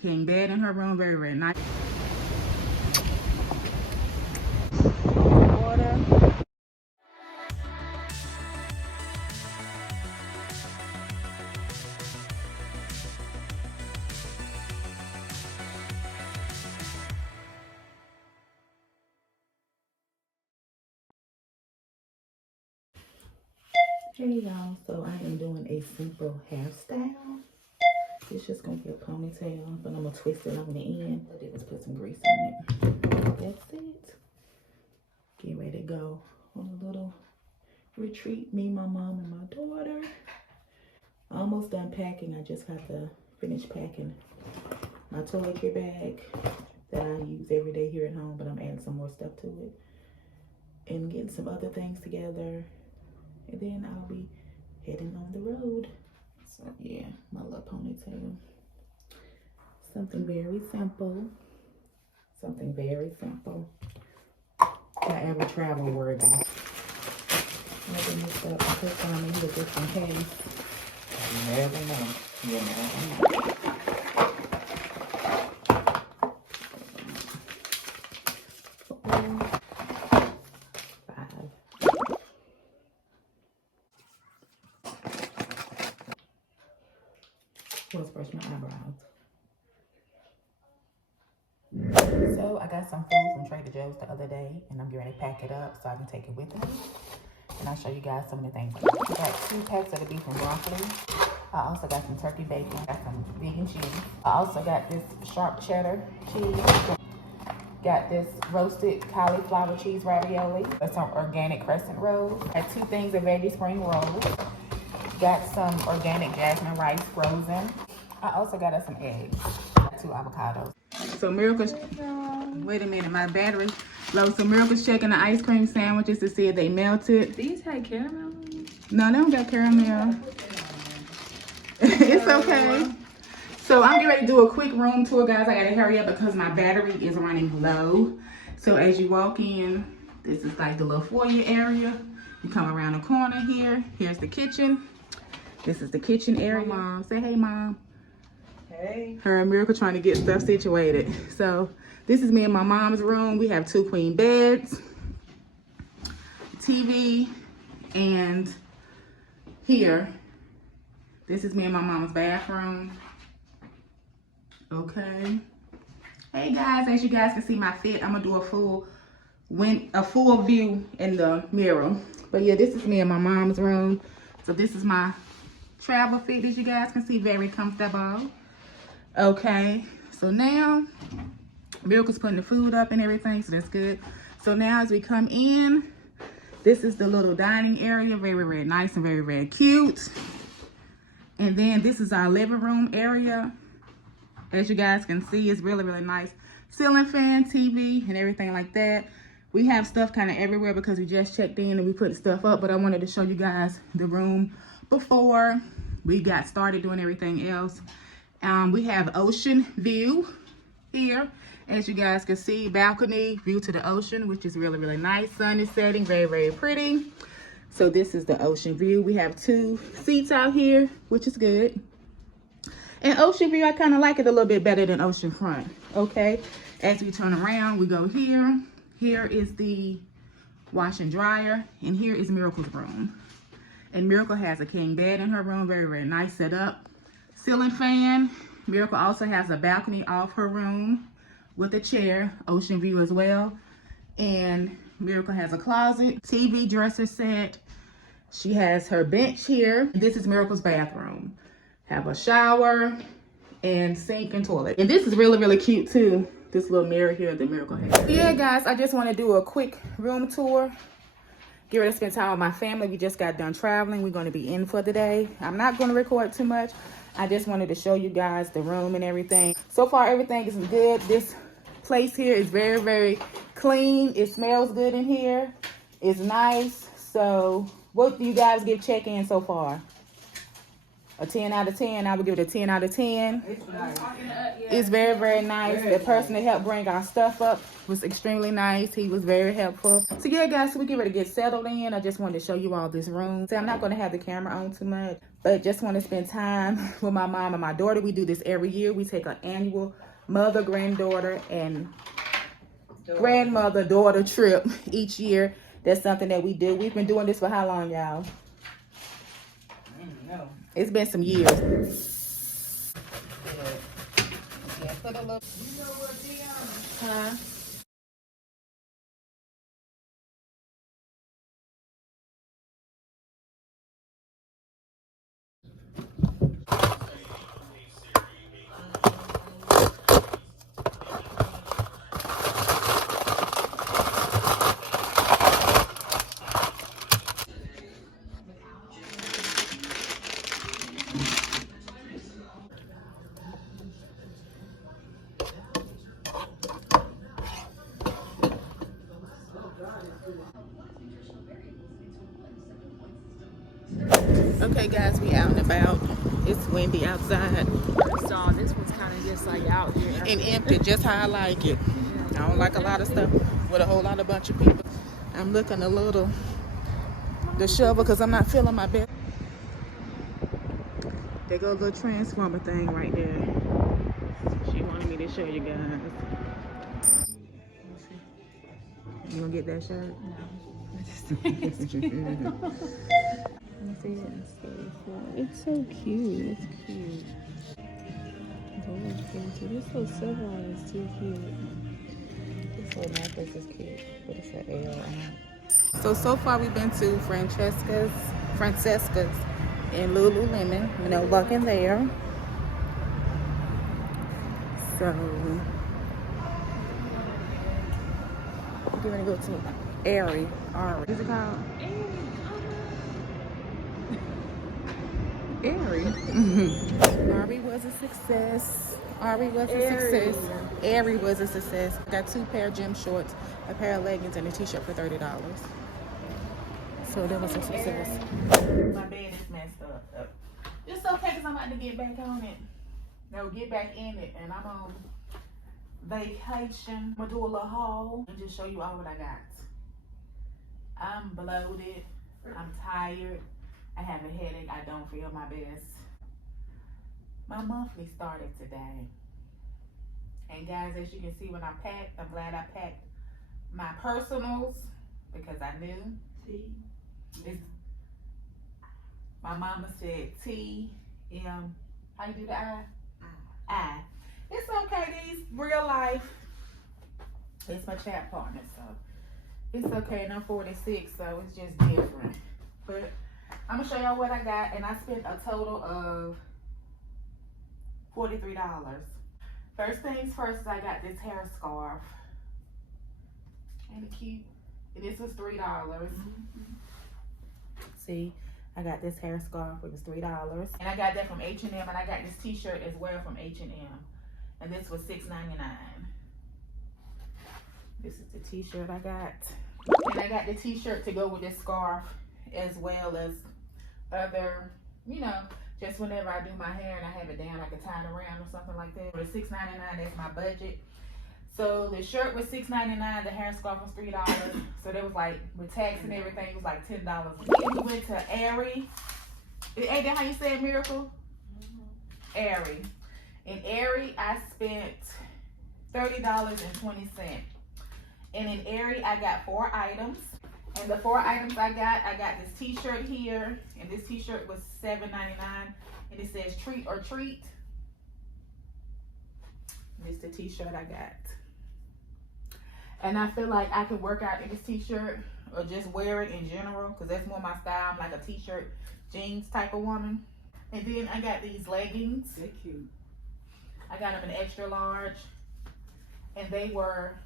King bed in her room, very, very nice. Water. Hey y'all, so I am doing a simple hairstyle. It's just gonna be a ponytail, but I'm gonna twist it on the end. What I did was put some grease on it. That's it. Get ready to go on a little retreat. Me, my mom, and my daughter. Almost done packing. I just got to finish packing my toiletry bag that I use every day here at home, but I'm adding some more stuff to it and getting some other things together. And then I'll be heading on the road. So yeah, my little ponytail. Something very simple. Something very simple. However travel worthy. Nothing mixed up and put some in here just in case. You never know. You never know. Let's brush my eyebrows. So I got some food from Trader Joe's the other day, and I'm getting ready to pack it up so I can take it with me. And I'll show you guys some of the things. I got 2 packs of the beef and broccoli. I also got some turkey bacon. I got some vegan cheese. I also got this sharp cheddar cheese. Got this roasted cauliflower cheese ravioli. Got some organic crescent rolls. Got 2 things of veggie spring rolls. Got some organic jasmine rice frozen. I also got us some eggs. 2 avocados. So Miracle's, wait a minute, my battery low. So Miracle's checking the ice cream sandwiches to see if they melted. These had caramel? No, they don't got caramel. It's okay. So I'm getting ready to do a quick room tour, guys. I gotta hurry up because my battery is running low. So as you walk in, this is like the little foyer area. You come around the corner here. Here's the kitchen. This is the kitchen area. Mom, say hey, Mom. Hey. Her and Miracle trying to get stuff situated. So this is me and my mom's room. We have 2 queen beds, TV, and here, this is me and my mom's bathroom. Okay. Hey guys, as you guys can see my fit, I'm gonna do a full view in the mirror. But yeah, this is me and my mom's room. So this is my travel fit, as you guys can see, very comfortable. Okay, so now Miracle's putting the food up and everything, so that's good. So now as we come in, this is the little dining area, very, very nice and very, very cute. And then this is our living room area. As you guys can see, it's really, really nice. Ceiling fan, TV, and everything like that. We have stuff kind of everywhere because we just checked in and we put stuff up, but I wanted to show you guys the room before we got started doing everything else. We have ocean view here. As you guys can see, balcony view to the ocean, which is really, really nice. Sun is setting, very, very pretty. So this is the ocean view. We have 2 seats out here, which is good. And ocean view, I kind of like it a little bit better than ocean front. Okay, as we turn around, we go here. Here is the wash and dryer, and here is Miracle's room. And Miracle has a king bed in her room, very, very nice setup. Ceiling fan. Miracle also has a balcony off her room with a chair, ocean view as well. And Miracle has a closet, TV, dresser set. She has her bench here. This is Miracle's bathroom. Have a shower and sink and toilet. And this is really, really cute too. This little mirror here that Miracle has. Yeah, guys, I just want to do a quick room tour. Get ready to spend time with my family. We just got done traveling. We're going to be in for the day. I'm not going to record too much. I just wanted to show you guys the room and everything. So far, everything is good. This place here is very, very clean. It smells good in here. It's nice. So what do you guys give check-in so far? a 10 out of 10. I would give it a 10 out of 10. It's very, very nice. The person that helped bring our stuff up was extremely nice. He was very helpful. So yeah, guys, so we get ready to get settled in. I just wanted to show you all this room. So I'm not going to have the camera on too much, but just want to spend time with my mom and my daughter. We do this every year. We take an annual mother, granddaughter, and grandmother, daughter trip each year. That's something that we do. We've been doing this for how long, y'all? No. It's been some years. Yeah, put a little. You know what, Dionne? Huh? Okay, guys, we out and about. It's windy outside. So this one's kind of just like out here. And empty, just how I like it. I don't like a lot of stuff with a whole lot of bunch of people. I'm looking a little disheveled because I'm not feeling my best. There goes a little transformer thing right there. She wanted me to show you guys. You gonna get that shot? No. Let me see it. It's so cute. It's cute. It's so civilized. Too cute. This little necklace is cute, but it's an L on it. So far we've been to Francesca's and Lululemon. You know, walking there. So we're gonna go to Aerie. What is it called? Aerie. Aerie was a success. Aerie was a success. I got 2 pair of gym shorts, a pair of leggings, and a t-shirt for $30. So that was a success. My bed is messed up. It's okay because I'm about to get back on it. No, get back in it. And I'm on vacation. I'm going to do a little haul and just show you all what I got. I'm bloated. I'm tired. I have a headache. I don't feel my best. My monthly started today. And guys, as you can see when I packed, I'm glad I packed my personals because I knew. My mama said T-M. How you do the I? I. It's okay, these real life. It's my chat partner, so it's okay. And I'm 46, so it's just different. But I'm gonna show y'all what I got, and I spent a total of $43. First things first, I got this hair scarf. Ain't it cute? And this was $3. See, I got this hair scarf. It was $3, and I got that from H&M, and I got this T-shirt as well from H&M, and this was $6.99. This is the T-shirt I got, and I got the T-shirt to go with this scarf, as well as other, you know, just whenever I do my hair and I have it down, I can tie it around or something like that. For the $6.99, that's my budget. So the shirt was $6.99, the hair scarf was $3. So that was like, with tax and everything, it was like $10. Then we went to Aerie. Ain't that how you say it, Miracle? Aerie. In Aerie, I spent $30.20. And in Aerie, I got 4 items. And the 4 items I got this T-shirt here, and this T-shirt was $7.99, and it says treat or treat. This is the T-shirt I got. And I feel like I could work out in this T-shirt or just wear it in general, because that's more my style. I'm like a T-shirt, jeans type of woman. And then I got these leggings. They're cute. I got them in extra large, and they were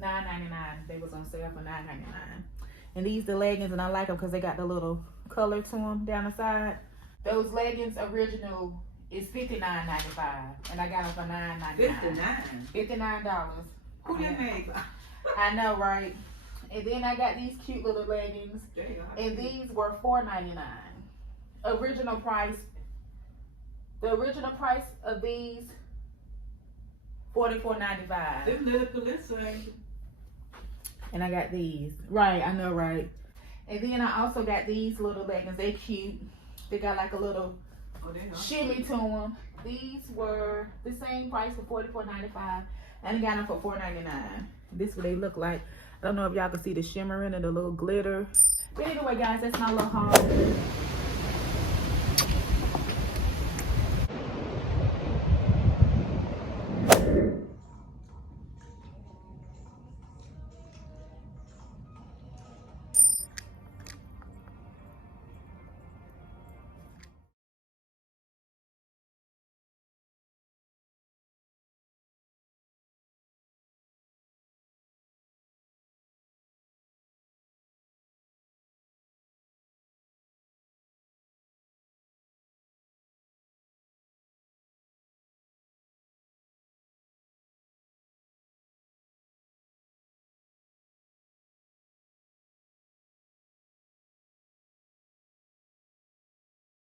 $9.99. They was on sale for $9.99. And these the leggings, and I like them because they got the little color to them down the side. Those leggings original is $59.95, and I got them for $9.99. $59. Who that made? I know, right? And then I got these cute little leggings, and these were $4.99. Original price The original price of these, $44.95. Them little Calissa. And I got these. Right, I know, right? And then I also got these little leggings. They cute. They got like a little shimmy to them. These were the same price for $44.95. And I got them for $4.99. This is what they look like. I don't know if y'all can see the shimmering and the little glitter. But anyway, guys, that's my little haul.